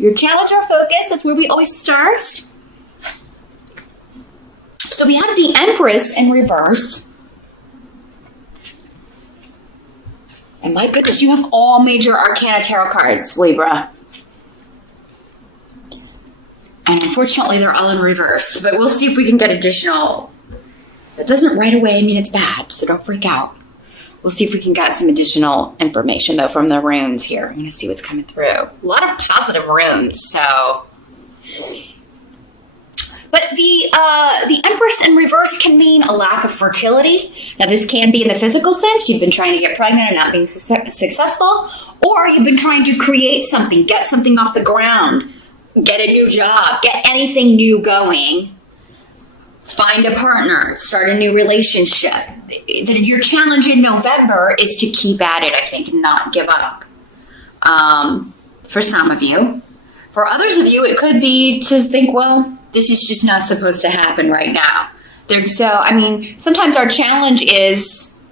Your challenge or focus, that's where we always start. So we have the Empress in reverse. And my goodness, you have all major arcana tarot cards, Libra. And unfortunately, they're all in reverse. But we'll see if we can get additional. It doesn't right away mean it's bad, so don't freak out. We'll see if we can get some additional information, though, from the runes here. I'm going to see what's coming through. A lot of positive runes, so... But the Empress in reverse can mean a lack of fertility. Now, this can be in the physical sense. You've been trying to get pregnant and not being successful. Or you've been trying to create something, get something off the ground, get a new job, get anything new going, find a partner, start a new relationship. Your challenge in November is to keep at it, I think, and not give up. For some of you. For others of you, it could be to think, well, this is just not supposed to happen right now. Sometimes our challenge is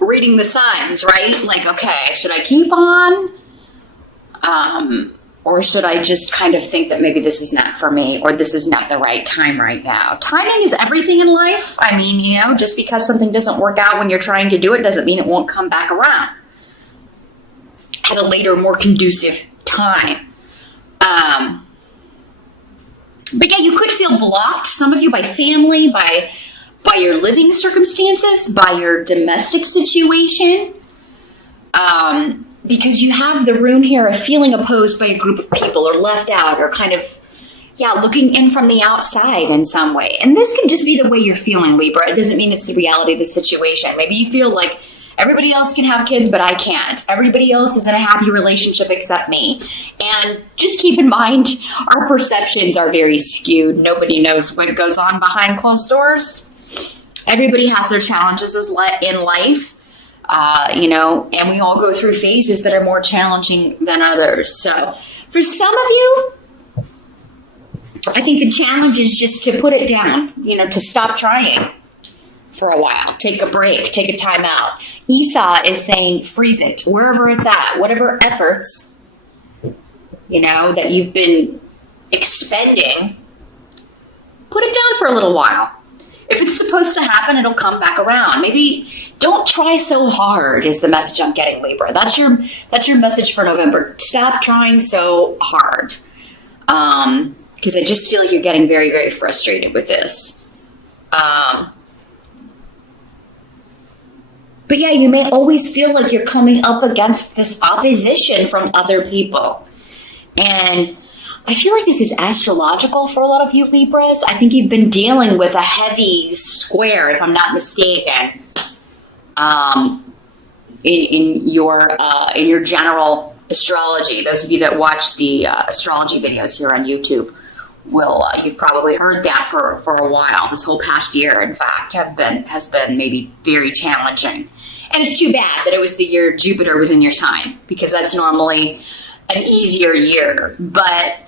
reading the signs, right? Like, okay, should I keep on? Or should I just kind of think that maybe this is not for me, or this is not the right time right now? Timing is everything in life. Just because something doesn't work out when you're trying to do it doesn't mean it won't come back around at a later, more conducive time. But yeah, you could feel blocked, some of you, by family, by your living circumstances, by your domestic situation. Because you have the rune here of feeling opposed by a group of people, or left out, or kind of, looking in from the outside in some way. And this can just be the way you're feeling, Libra. It doesn't mean it's the reality of the situation. Maybe you feel like everybody else can have kids, but I can't. Everybody else is in a happy relationship except me. And just keep in mind, our perceptions are very skewed. Nobody knows what goes on behind closed doors. Everybody has their challenges in life, and we all go through phases that are more challenging than others. So for some of you, I think the challenge is just to put it down, to stop trying for a while. Take a break, take a time out. Esau is saying freeze it, wherever it's at, whatever efforts, that you've been expending, put it down for a little while. If it's supposed to happen, it'll come back around. Maybe don't try so hard is the message I'm getting, Libra. That's your message for November. Stop trying so hard. Because I just feel like you're getting very, very frustrated with this. But yeah, you may always feel like you're coming up against this opposition from other people. And I feel like this is astrological for a lot of you Libras. I think you've been dealing with a heavy square, if I'm not mistaken, in your general astrology. Those of you that watch the astrology videos here on YouTube you've probably heard that for a while. This whole past year, in fact, has been maybe very challenging. And it's too bad that it was the year Jupiter was in your sign, because that's normally an easier year. But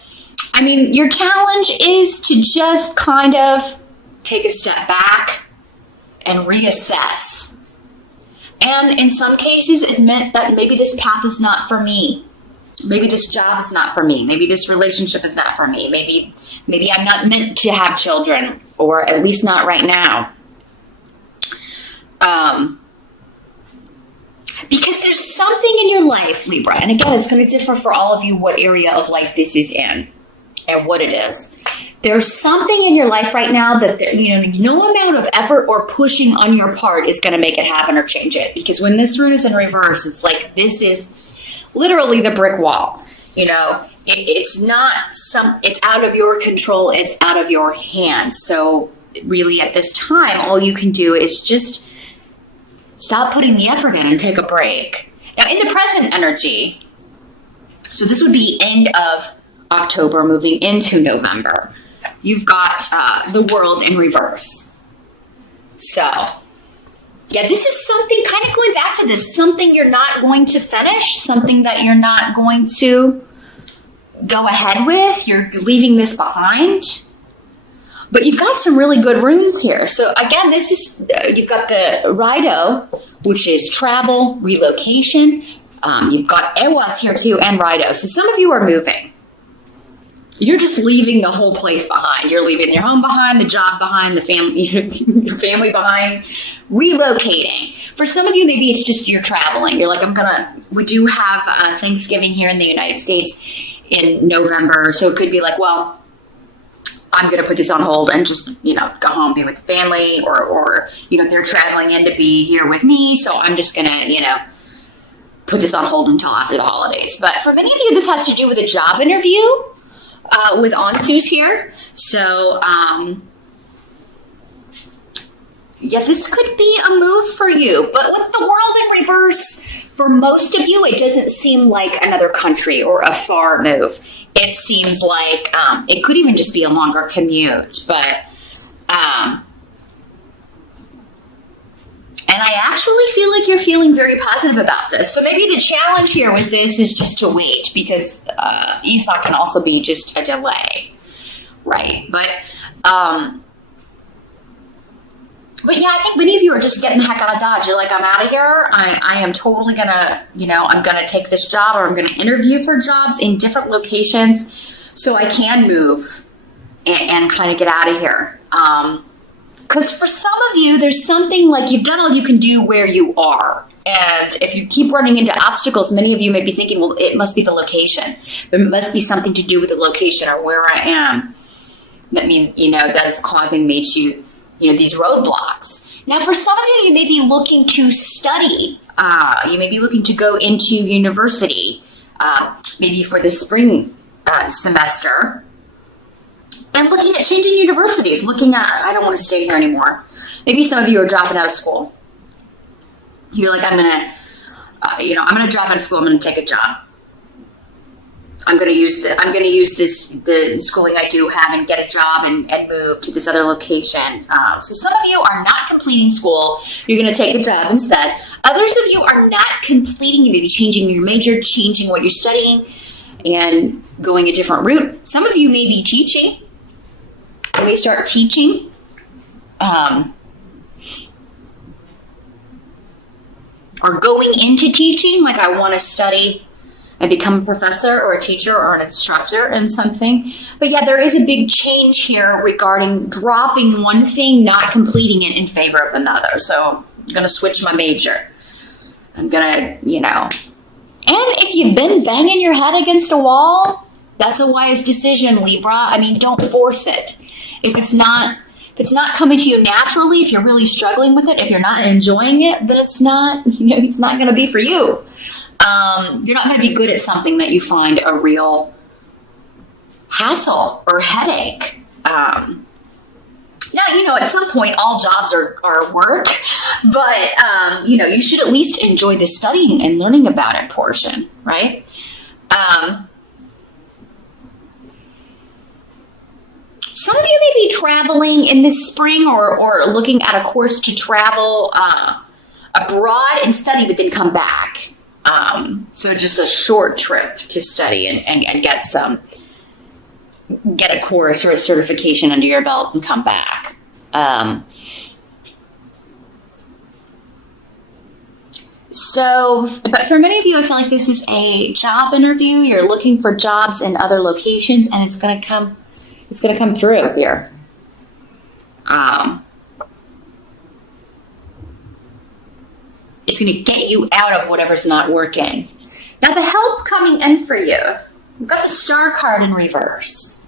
your challenge is to just kind of take a step back and reassess. And in some cases, admit that maybe this path is not for me. Maybe this job is not for me. Maybe this relationship is not for me. Maybe I'm not meant to have children, or at least not right now. Because there's something in your life, Libra, and again, it's going to differ for all of you what area of life this is in and what it is. There's something in your life right now that no amount of effort or pushing on your part is going to make it happen or change it. Because when this rune is in reverse, it's like this is literally the brick wall. It's out of your control. It's out of your hands. So really at this time, all you can do is just stop putting the effort in and take a break. Now in the present energy, so this would be end of October moving into November, you've got the world in reverse. So yeah, this is something kind of going back to this, something you're not going to finish, something that you're not going to go ahead with. You're leaving this behind. But you've got some really good runes here. So again, this is, you've got the Rido, which is travel, relocation. You've got Ewas here too, and Rido. So some of you are moving. You're just leaving the whole place behind. You're leaving your home behind, the job behind, the family, your family behind, relocating. For some of you, maybe it's just you're traveling. You're like, we do have Thanksgiving here in the United States in November. So it could be like, well, I'm going to put this on hold and just, go home, be with the family, or they're traveling in to be here with me. So I'm just going to, put this on hold until after the holidays. But for many of you, this has to do with a job interview. With Ansu's here. So, this could be a move for you. But with the world in reverse, for most of you, it doesn't seem like another country or a far move. It seems like it could even just be a longer commute. But, and I actually feel like you're feeling very positive about this. So maybe the challenge here with this is just to wait, because Esau can also be just a delay, right? But yeah, I think many of you are just getting the heck out of Dodge. You're like, I'm out of here. I am totally gonna, I'm gonna take this job, or I'm gonna interview for jobs in different locations so I can move and kind of get out of here. Because for some of you, there's something like you've done all you can do where you are. And if you keep running into obstacles, many of you may be thinking, well, it must be the location. There must be something to do with the location or where I am. That means, that is causing me to, these roadblocks. Now, for some of you, you may be looking to study. You may be looking to go into university, maybe for the spring semester. And looking at changing universities, looking at, I don't want to stay here anymore. Maybe some of you are dropping out of school. You're like, I'm going to drop out of school. I'm going to take a job. I'm going to use the schooling I do have and get a job and move to this other location. So some of you are not completing school. You're going to take a job instead. Others of you are not completing. You may be changing your major, changing what you're studying, and going a different route. Some of you may be teaching. You may start teaching. Or going into teaching, like I want to study and become a professor or a teacher or an instructor in something. But yeah, there is a big change here regarding dropping one thing, not completing it in favor of another. So I'm going to switch my major. I'm going to, and if you've been banging your head against a wall, that's a wise decision, Libra. I mean, don't force it. If it's not coming to you naturally, if you're really struggling with it, if you're not enjoying it, then it's not going to be for you. You're not going to be good at something that you find a real hassle or headache. Now, at some point, all jobs are work, but, you should at least enjoy the studying and learning about it portion, right? Some of you may be traveling in this spring or looking at a course to travel abroad and study, but then come back. So just a short trip to study and get a course or a certification under your belt and come back. But for many of you, I feel like this is a job interview. You're looking for jobs in other locations, and it's going to come through here. It's going to get you out of whatever's not working. Now, the help coming in for you. We've got the Star card in reverse.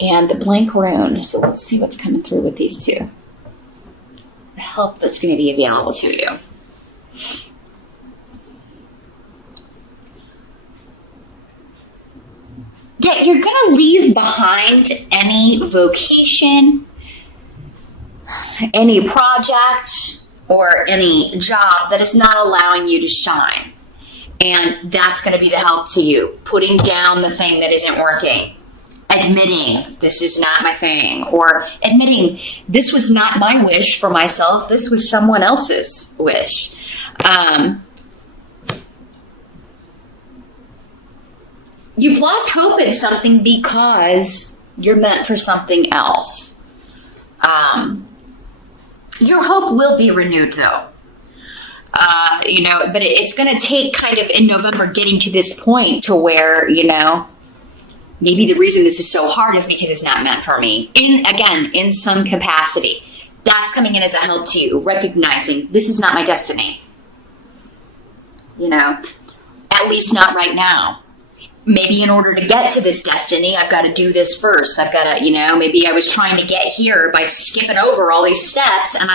And the blank rune. So let's see what's coming through with these two. The help that's going to be available to you. Yeah, you're going to leave behind any vocation, any project, or any job that is not allowing you to shine. And that's going to be the help to you. Putting down the thing that isn't working. Admitting this is not my thing. Or admitting this was not my wish for myself. This was someone else's wish. You've lost hope in something because you're meant for something else. Your hope will be renewed, though. But it's going to take kind of in November getting to this point to where, maybe the reason this is so hard is because it's not meant for me. In some capacity. That's coming in as a help to you, recognizing this is not my destiny. At least not right now. Maybe in order to get to this destiny, I've got to do this first. I've got to, maybe I was trying to get here by skipping over all these steps, and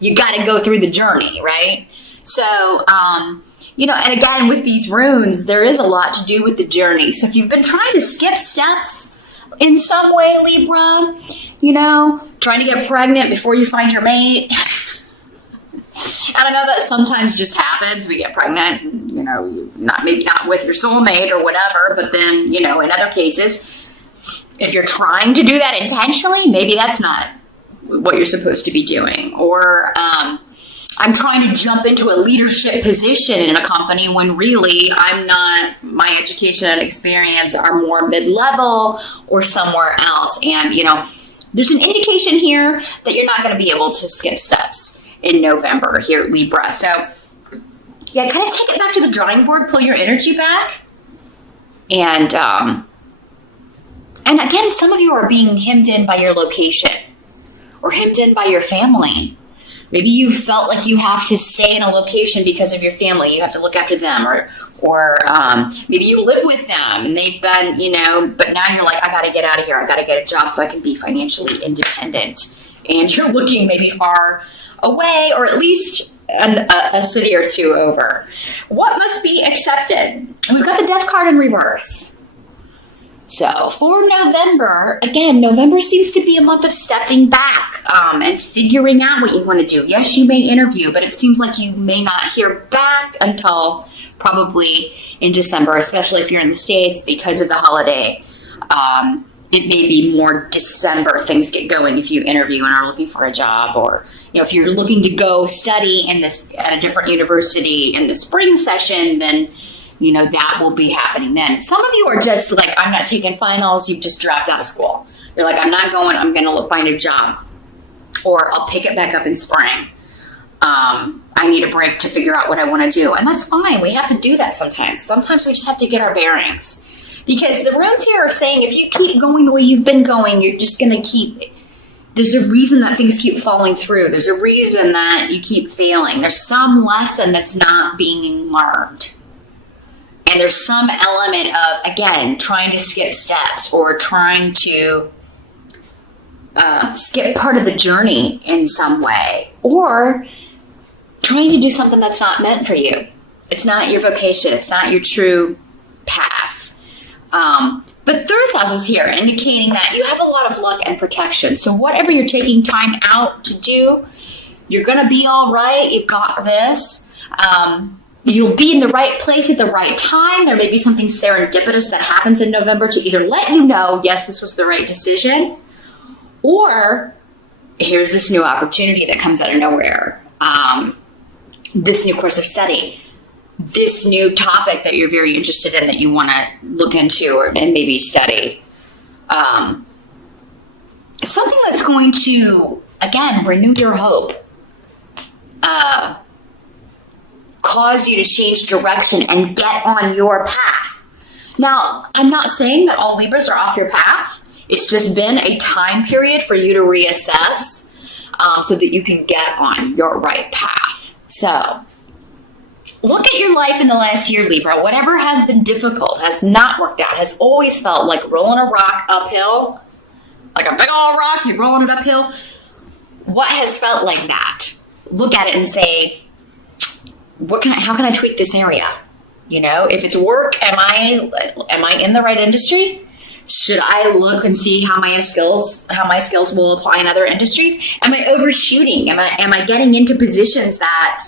you got to go through the journey, right? So, and again, with these runes, there is a lot to do with the journey. So if you've been trying to skip steps in some way, Libra, trying to get pregnant before you find your mate. And I know that sometimes just happens. We get pregnant, maybe not with your soulmate or whatever, but then, in other cases, if you're trying to do that intentionally, maybe that's not what you're supposed to be doing. Or I'm trying to jump into a leadership position in a company when really I'm not, my education and experience are more mid-level or somewhere else. And, there's an indication here that you're not going to be able to skip steps in November here, Libra. So, yeah, kind of take it back to the drawing board, pull your energy back. And again, some of you are being hemmed in by your location or hemmed in by your family. Maybe you felt like you have to stay in a location because of your family. You have to look after them, or maybe you live with them and they've been, but now you're like, I got to get out of here. I got to get a job so I can be financially independent. And you're looking maybe far away, or at least a city or two over. What must be accepted? And we've got the Death card in reverse. So for November, again, November seems to be a month of stepping back and figuring out what you want to do. Yes, you may interview, but it seems like you may not hear back until probably in December, especially if you're in the States because of the holiday. It may be more December things get going if you interview and are looking for a job, or if you're looking to go study at a different university in the spring session, then that will be happening then. Some of you are just like, I'm not taking finals. You've just dropped out of school. You're like, I'm not going. I'm going to find a job, or I'll pick it back up in spring. I need a break to figure out what I want to do, and that's fine. We have to do that sometimes. Sometimes we just have to get our bearings. Because the runes here are saying if you keep going the way you've been going, you're just going to there's a reason that things keep falling through. There's a reason that you keep failing. There's some lesson that's not being learned. And there's some element of, again, trying to skip steps or trying to skip part of the journey in some way. Or trying to do something that's not meant for you. It's not your vocation. It's not your true path. But third house is here, indicating that you have a lot of luck and protection. So whatever you're taking time out to do, you're going to be all right. You've got this. You'll be in the right place at the right time. There may be something serendipitous that happens in November to either let you know, yes, this was the right decision, or here's this new opportunity that comes out of nowhere. This new course of study. This new topic that you're very interested in that you want to look into and maybe study. Something that's going to, again, renew your hope. Cause you to change direction and get on your path. Now, I'm not saying that all Libras are off your path. It's just been a time period for you to reassess so that you can get on your right path. So, look at your life in the last year, Libra. Whatever has been difficult, has not worked out, has always felt like rolling a rock uphill, like a big old rock, you're rolling it uphill. What has felt like that? Look at it and say, how can I tweak this area? If it's work, am I in the right industry? Should I look and see how my skills will apply in other industries? Am I overshooting? Am I getting into positions that,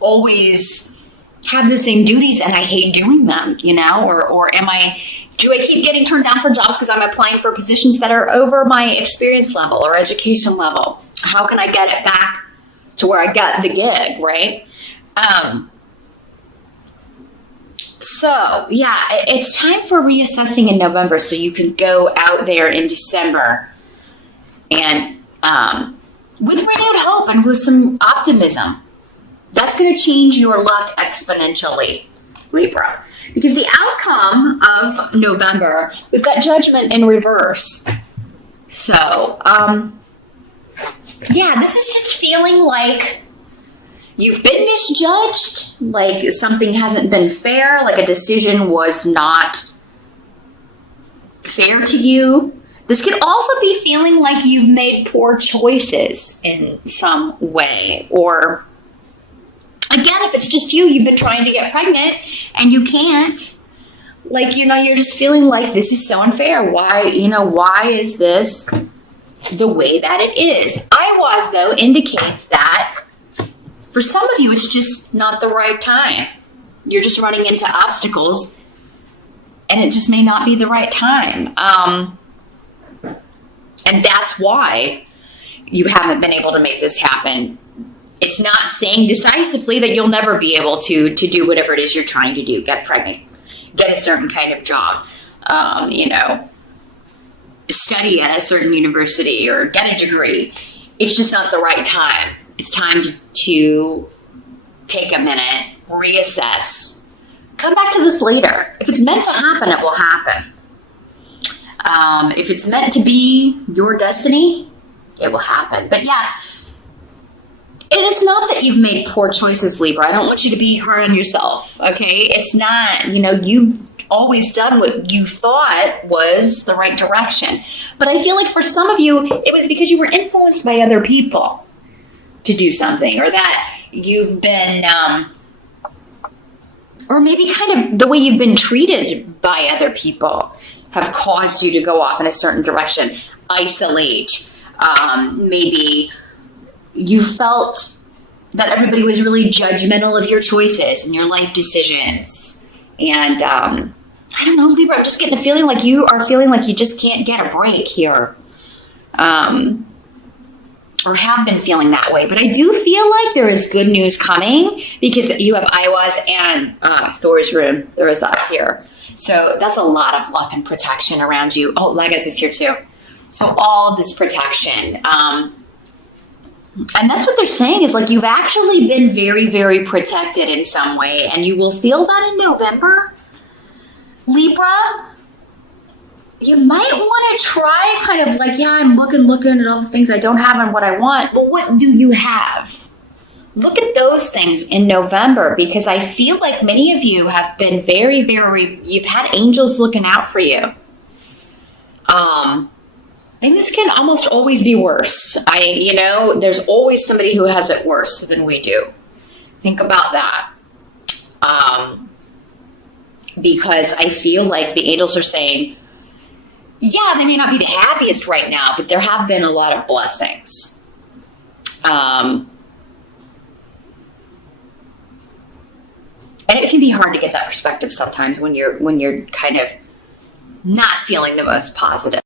always have the same duties and I hate doing them, or do I keep getting turned down for jobs because I'm applying for positions that are over my experience level or education level? How can I get it back to where I got the gig, right? So yeah, it's time for reassessing in November so you can go out there in December and with renewed hope and with some optimism. That's going to change your luck exponentially, Libra. Because the outcome of November, we've got Judgment in reverse. So, yeah, this is just feeling like you've been misjudged, like something hasn't been fair, like a decision was not fair to you. This could also be feeling like you've made poor choices in some way. Or, again, if it's just you, you've been trying to get pregnant and you can't. Like, you're just feeling like this is so unfair. Why is this the way that it is? Iwas, though, indicates that for some of you, it's just not the right time. You're just running into obstacles and it just may not be the right time. And that's why you haven't been able to make this happen. It's not saying decisively that you'll never be able to do whatever it is you're trying to do. Get pregnant, get a certain kind of job, study at a certain university or get a degree. It's just not the right time. It's time to take a minute, reassess, come back to this later. If it's meant to happen, it will happen. If it's meant to be your destiny, it will happen. But yeah, and it's not that you've made poor choices, Libra. I don't want you to be hard on yourself, okay? It's not, you've always done what you thought was the right direction. But I feel like for some of you, it was because you were influenced by other people to do something, or that you've been, or maybe kind of the way you've been treated by other people have caused you to go off in a certain direction, isolate. Maybe you felt that everybody was really judgmental of your choices and your life decisions. And I don't know, Libra, I'm just getting a feeling like you are feeling like you just can't get a break here. Or have been feeling that way. But I do feel like there is good news coming because you have Iowa's and Thor's rune, the results here. So that's a lot of luck and protection around you. Oh, Lagos is here too. So all of this protection. And that's what they're saying is like you've actually been very, very protected in some way. And you will feel that in November. Libra, you might want to try kind of like, yeah, I'm looking at all the things I don't have and what I want. But what do you have? Look at those things in November, because I feel like many of you have been very, very, you've had angels looking out for you. And this can almost always be worse. There's always somebody who has it worse than we do. Think about that. Because I feel like the angels are saying, yeah, they may not be the happiest right now, but there have been a lot of blessings. And it can be hard to get that perspective sometimes when you're kind of not feeling the most positive.